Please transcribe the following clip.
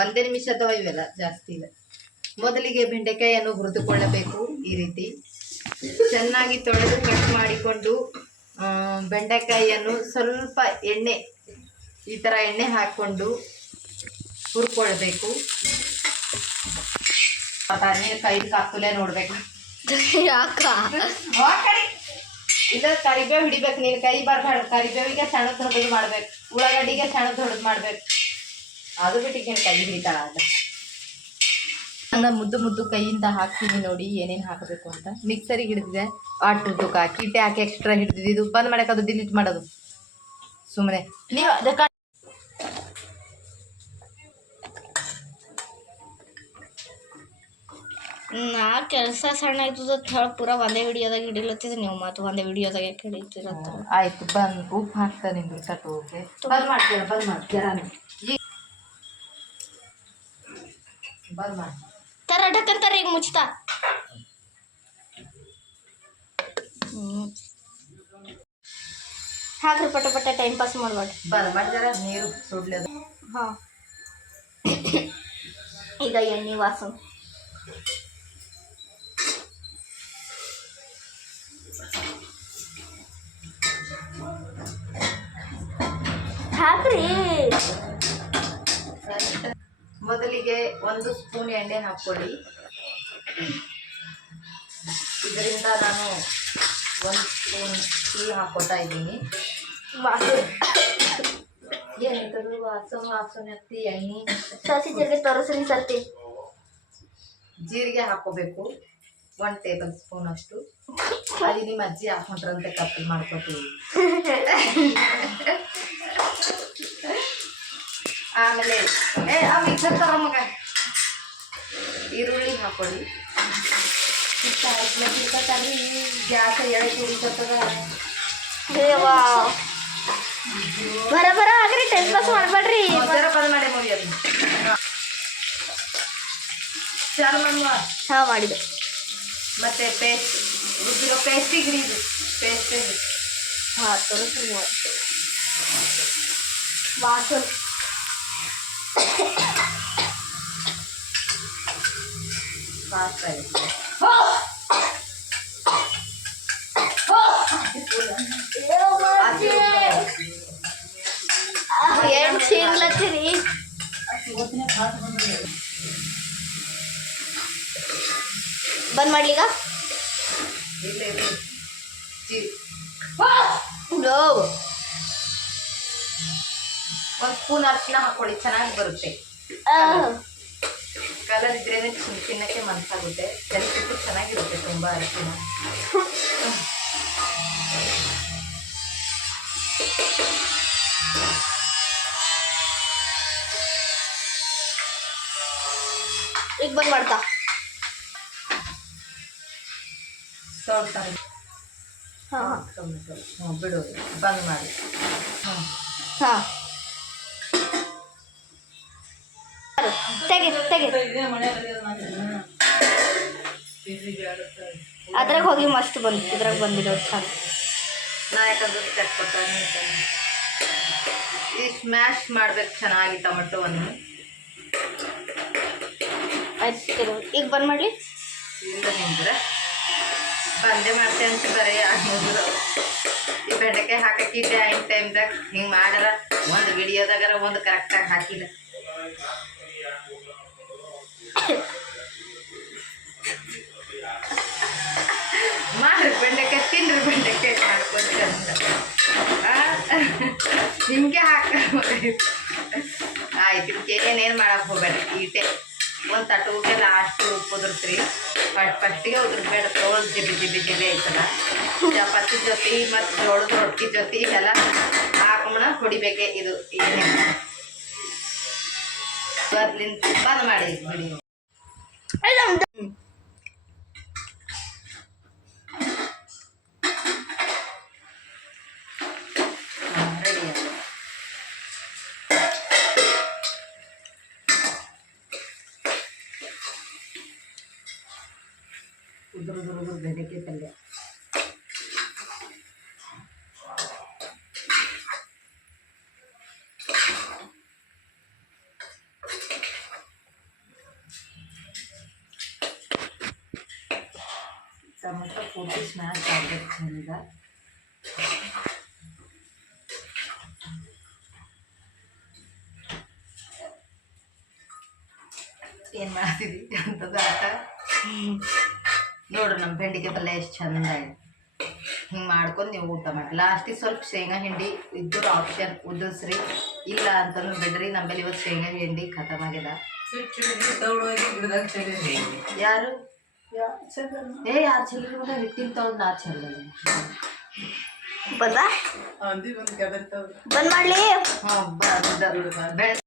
ಒಂದೇ ನಿಮಿಷ ಅಥವಾ ಇವೆಲ್ಲ ಜಾಸ್ತಿ ಇಲ್ಲ. ಮೊದಲಿಗೆ ಬೆಂಡೆಕಾಯಿಯನ್ನು ಹುರಿದುಕೊಳ್ಳಬೇಕು. ಈ ರೀತಿ ಚೆನ್ನಾಗಿ ತೊಳೆದು ಕಟ್ ಮಾಡಿಕೊಂಡು ಬೆಂಡೆಕಾಯಿಯನ್ನು ಸ್ವಲ್ಪ ಎಣ್ಣೆ, ಈ ಥರ ಎಣ್ಣೆ ಹಾಕ್ಕೊಂಡು ಹುರ್ಕೊಳ್ಬೇಕು. ಕೈಗೆ ಕಾಕುಲೆ ನೋಡ್ಬೇಕು. ಇದು ಕರಿಬೇವು ಹಿಡಿಬೇಕು. ನೀನು ಕೈ ಬರ್ಬಾರ್ದು. ಕರಿಬೇವಿಗೆ ಸಣ್ಣದ ಹೊಡೆದು ಮಾಡ್ಬೇಕು, ಉಳ್ಳಾಗಡ್ಡಿಗೆ ಸಣ್ಣದ ಹೊಡೆದು ಮಾಡ್ಬೇಕು. ಅದು ಬಿಟ್ಟಿಗೆ ಕೈ ಹಿಡಿತಾಳ. ಅದು ಮುದ್ದು ಮುದ್ದು ಕೈಯಿಂದ ಹಾಕ್ತೀನಿ ನೋಡಿ ಏನೇನು ಹಾಕಬೇಕು ಅಂತ. ಮಿಕ್ಸರಿಗೆ ಹಿಡಿದಿದೆ, ಉದ್ದಕ್ಕೆ ಹಾಕಿ ಇಟ್ಟೆ ಹಾಕಿ ಎಕ್ಸ್ಟ್ರಾ ಹಿಡಿದಿದ್ದು ಬಂದ್ ಮಾಡಕ್ಕೆ ಅದು ಡಿಲೀಟ್ ಮಾಡೋದು ಸುಮ್ಮನೆ. ನೀವು ಅದಕ್ಕೆ ನಾ ಕೆಲಸ ಸಣ್ಣ ಆಯ್ತದ ಹೇಳಿ ಪೂರಾ ಒಂದೇ ವಿಡಿಯೋದಾಗ ಹಿಡಿಲತ್ತಿದ್ದೆ. ನೀವು ಮತ್ತು ಒಂದೇ ವಿಡಿಯೋದಾಗ ಯಾಕೆ ಹಿಡಿತೀರಂತ. ಆಯ್ತು, ಬಂದು ಉಪ್ಪು ಹಾಕ್ತಾ ನಿಂದು ತಟ್ಟು. ಓಕೆ, ಬಂದ್ ಮಾಡ್ತೀರ ಬಂದ್ ಮಾಡಿ ತರಟಕ್ಕಂತಾರೆ ಈಗ ಮುಚ್ತಾ. ಹಾಕ್ರಿ ಪಟ ಪಟ ಟೈಮ್ ಪಾಸ್ ಮಾಡ್ಬೇಡಿ. ಬಂದ್ ಮಾಡ್ತಾರ ನೀರು ಸುಡ್ಲದು. ಹಾಂ, ಈಗ ಎಣ್ಣೆ ವಾಸನೆ ಹಾಕ್ರಿ. ಮೊದಲಿಗೆ 1 ಸ್ಪೂನ್ ಎಣ್ಣೆ ಹಾಕ್ಕೊಳ್ಳಿ. ಇದರಿಂದ ನಾನು 1 ಸ್ಪೂನ್ ಟೀ ಹಾಕೋತಾ ಇದ್ದೀನಿ. ಏನಂತಂದ್ರೆ ವಾಸನೆ ಹತ್ತಿ ಎಣ್ಣೆ ಸಾಸಿ ಜೀರಿಗೆ ತೋರಿಸ್ರಿ ಸರ್ತಿ. ಜೀರಿಗೆ ಹಾಕೋಬೇಕು 1 ಟೇಬಲ್ ಸ್ಪೂನ್ ಅಷ್ಟು. ಅಲ್ಲಿ ನಿಮ್ಮ ಅಜ್ಜಿ ಹಾಕೊಂಡ್ರಂತೆ ಕಪ್ಪು ಮಾಡ್ಕೊತೀವಿ. ಆಮೇಲೆ ಮಿಕ್ಸರ್ ತಗೋ ಮಗ. ಈರುಳ್ಳಿ ಹಾಕೊಳ್ಳಿ. ಗ್ಯಾಸ್ ಎಳೆ ಕುಡಿತದ. ಬರ ಬರ ಆಗ್ರಿ, ಟೈಮ್ ಪಾಸ್ ಮಾಡ್ಬೇಡ್ರಿ. ಬಂದ್ ಮಾಡಿ ಮಮ್ಮಿ ಅದು ಚಾಲು ಮಾಡುವ. ಹಾಂ ಮಾಡಿದೆ. ಮತ್ತೆ ಪೇಸ್ಟ್ ರುಬ್ಬಿರೋ ಪೇಸ್ಟಿಗೆ ಇದು ಪೇಸ್ಟ್. ಹಾಂ ತೋರಿಸ್ರಿ. ವಾಸನೆ ಫಾಸ್ಟ್ ಆಗಿದೆ. ಏನು ಚೀರ್ಲತ್ತೀರಿ? ಬಂದ್ ಮಾಡ್ಲಿಗ? ಇಲ್ಲ ಒಂದು ಸ್ಪೂನ್ ಅರಿಶಿನ ಹಾಕೊಳ್ಳಿ, ಚೆನ್ನಾಗಿ ಬರುತ್ತೆ. ಕಲರ್ ಇದ್ರೇನೆ ತಿನ್ನಕ್ಕೆ ಮನಸ್ಸಾಗುತ್ತೆ. ಕೆಲಸಕ್ಕೂ ಚೆನ್ನಾಗಿರುತ್ತೆ ತುಂಬಾ ಅರಿಶಿನ. ಈಗ ಬಂದ್ ಮಾಡ್ತಾ ಬಿಡು, ಬಂದ್ ಮಾಡಿ. ಹಾಂ ತೆಗಿ ತೆಗಿ. ಅದ್ರಾಗ ಹೋಗಿ ಮಸ್ತ್ ಬಂದು ಇದ್ರಾಗ ಬಂದಿರೋದು ಚಂದ. ನಾ ಯಾಕಂದ್ರೆ ಚಟ್ಪಟಾನೆ ಈ ಸ್ಮ್ಯಾಶ್ ಮಾಡ್ಬೇಕು ಚೆನ್ನಾಗಿ ಟೊಮೆಟೊವನ್ನು. ಆಯ್ತು, ಈಗ ಬಂದ್ ಮಾಡಲಿ. ಇಲ್ಲ ನಿಂದ್ರೆ ಬಂದೇ ಮಾಡ್ತೇವೆ ಅಂತ ಬರೀ ಈ ಬೆಂಡೆಕಾಯಿ ಹಾಕಕ್ಕಿದ್ದೆ ಐನ್ ಟೈಮ್ದಾಗ ಹಿಂಗೆ ಮಾಡ್ಯಾರ. ಒಂದು ವಿಡಿಯೋದಾಗಾರ ಒಂದು ಕರೆಕ್ಟಾಗಿ ಹಾಕಿಲ್ಲ. ಮಾಡ್ರಿ ಬೆಂಡೆಕಾಯಿ ತಿನ್ರಿ, ಬೆಂಡೆಕಾಯಿ ಮಾಡ್ಕೊಂಡು ಹಿಂಗೆ ಹಾಕ. ಆಯ್ತು, ಇದಕ್ಕೆ ಏನೇನು ಮಾಡಕ್ಕೆ ಹೋಗ್ಬೇಡ. ಈಟೆ ಒಂದು ತಟುಗೆ ಲಾಸ್ಟ್ ಉಪ್ಪು ಉದುರ್ಸ್ರಿ. ಫಸ್ಟಿಗೆ ಉದುರ್ಬೇಡ, ತೋಳು ಜಿಬಿ ಜಿಬಿ ಜಿಬಿ ಐತಲ್ಲ. ಚಪಾತಿ ಜೊತೆ ಮತ್ತು ಜೋಳದ ರೊಟ್ಟಿ ಜೊತೆ ಇವೆಲ್ಲ ಹಾಕೊಂಬಣ ಹೊಡಿಬೇಕೆ. ಇದು ಏನೇನು ಬಂದ್ ಮಾಡಿ ಬಿಡಿ. ಉದುರು ಬೆಂಡೆಕಾಯಿ ಪಲ್ಯ. ಟೊಮೆಟೊ ಪೂರ್ತಿ ಸ್ಮ್ಯಾಶ್ ಆಗಬೇಕು ಚಂದ. ಏನು ಮಾಡ್ತಿದ್ವಿ ಅಂತದ ಆಟ ನೋಡ್ರಿ. ನಮ್ಮ ಬೆಂಡಿಗೆ ಪಲ್ಯ ಎಷ್ಟು ಚಂದ ಇದೆ. ಹಿಂಗೆ ಮಾಡ್ಕೊಂಡು ನೀವು ಊಟ ಮಾಡಿ. ಲಾಸ್ಟಿಗೆ ಸ್ವಲ್ಪ ಶೇಂಗಾ ಹಿಂಡಿ ಇದ್ದರೂ ಆಪ್ಷನ್ ಉದಿಸ್ರಿ, ಇಲ್ಲ ಅಂತಂದ್ರೆ ಬಿಡ್ರಿ. ನಮ್ಮಲ್ಲಿ ಇವತ್ತು ಶೇಂಗಾ ಹಿಂಡಿ ಖತಮ್ ಆಗ್ಯದ. ಯಾರು ಯಾರು ಚೆಲ್ಲರಿ ಮಗ ಹಿಟ್ಟಿನ ತೊಗೊಂಡು ನಾ ಚೆಲ್ಲ ಬಂದ ಬಂದ್ ಮಾಡ್ಲಿ. ಹಾಂ